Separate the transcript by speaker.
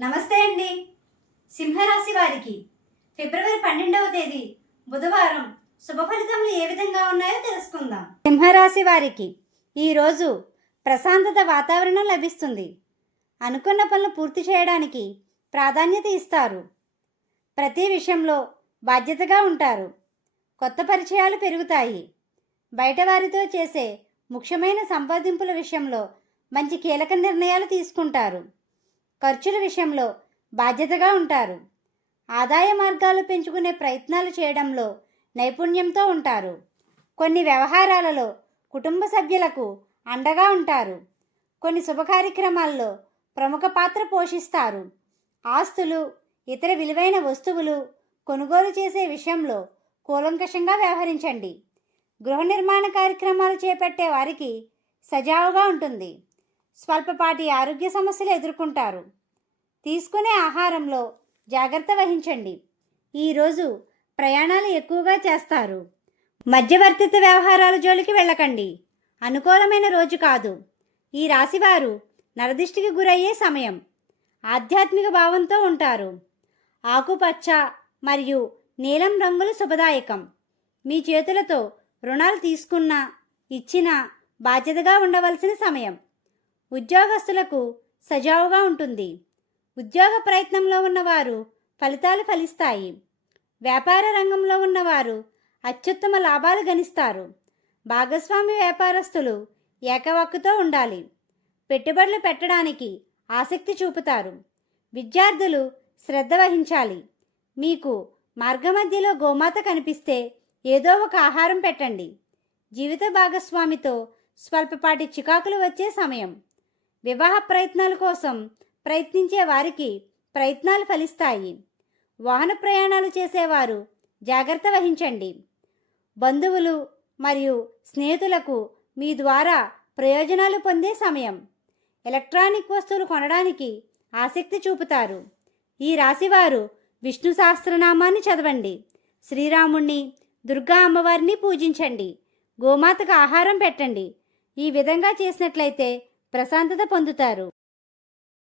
Speaker 1: నమస్తే అండి. సింహరాశి వారికి ఫిబ్రవరి పన్నెండవ తేదీ బుధవారం శుభ ఫలితములు ఏ విధంగా ఉన్నాయో తెలుసుకుందాం. సింహరాశి వారికి ఈరోజు ప్రశాంతత వాతావరణం లభిస్తుంది. అనుకున్న పనులు పూర్తి చేయడానికి ప్రాధాన్యత ఇస్తారు. ప్రతి విషయంలో బాధ్యతగా ఉంటారు. కొత్త పరిచయాలు పెరుగుతాయి. బయట వారితో చేసే ముఖ్యమైన సంపాదింపుల విషయంలో మంచి కీలక నిర్ణయాలు తీసుకుంటారు. ఖర్చుల విషయంలో బాధ్యతగా ఉంటారు. ఆదాయ మార్గాలు పెంచుకునే ప్రయత్నాలు చేయడంలో నైపుణ్యంతో ఉంటారు. కొన్ని వ్యవహారాలలో కుటుంబ సభ్యులకు అండగా ఉంటారు. కొన్ని శుభ కార్యక్రమాల్లో ప్రముఖ పాత్ర పోషిస్తారు. ఆస్తులు ఇతర విలువైన వస్తువులు కొనుగోలు చేసే విషయంలో కూలంకషంగా వ్యవహరించండి. గృహ నిర్మాణ కార్యక్రమాలు చేపట్టే వారికి సజావుగా ఉంటుంది. స్వల్పపాటి ఆరోగ్య సమస్యలు ఎదుర్కొంటారు. తీసుకునే ఆహారంలో జాగ్రత్త వహించండి. ఈరోజు ప్రయాణాలు ఎక్కువగా చేస్తారు. మధ్యవర్తిత వ్యవహారాల జోలికి వెళ్ళకండి. అనుకూలమైన రోజు కాదు. ఈ రాశివారు నరదిష్టికి గురయ్యే సమయం. ఆధ్యాత్మిక భావంతో ఉంటారు. ఆకుపచ్చ మరియు నీలం రంగులు శుభదాయకం. మీ చేతులతో రుణాలు తీసుకున్నా ఇచ్చినా బాధ్యతగా ఉండవలసిన సమయం. ఉద్యోగస్తులకు సజావుగా ఉంటుంది. ఉద్యోగ ప్రయత్నంలో ఉన్నవారు ఫలితాలు ఫలిస్తాయి. వ్యాపార రంగంలో ఉన్నవారు అత్యుత్తమ లాభాలు గణిస్తారు. భాగస్వామి వ్యాపారస్తులు ఏకవాక్కుతో ఉండాలి. పెట్టుబడులు పెట్టడానికి ఆసక్తి చూపుతారు. విద్యార్థులు శ్రద్ధ వహించాలి. మీకు మార్గమధ్యలో గోమాత కనిపిస్తే ఏదో ఒక ఆహారం పెట్టండి. జీవిత భాగస్వామితో స్వల్పపాటి చికాకులు వచ్చే సమయం. వివాహ ప్రయత్నాల కోసం ప్రయత్నించే వారికి ప్రయత్నాలు ఫలిస్తాయి. వాహన ప్రయాణాలు చేసేవారు జాగ్రత్త వహించండి. బంధువులు మరియు స్నేహితులకు మీ ద్వారా ప్రయోజనాలు పొందే సమయం. ఎలక్ట్రానిక్ వస్తువులు కొనడానికి ఆసక్తి చూపుతారు. ఈ రాశివారు విష్ణు సహస్రనామాన్ని చదవండి. శ్రీరాముణ్ణి దుర్గా అమ్మవారిని పూజించండి. గోమాతకు ఆహారం పెట్టండి. ఈ విధంగా చేసినట్లయితే ప్రశాంతత పొందుతారు.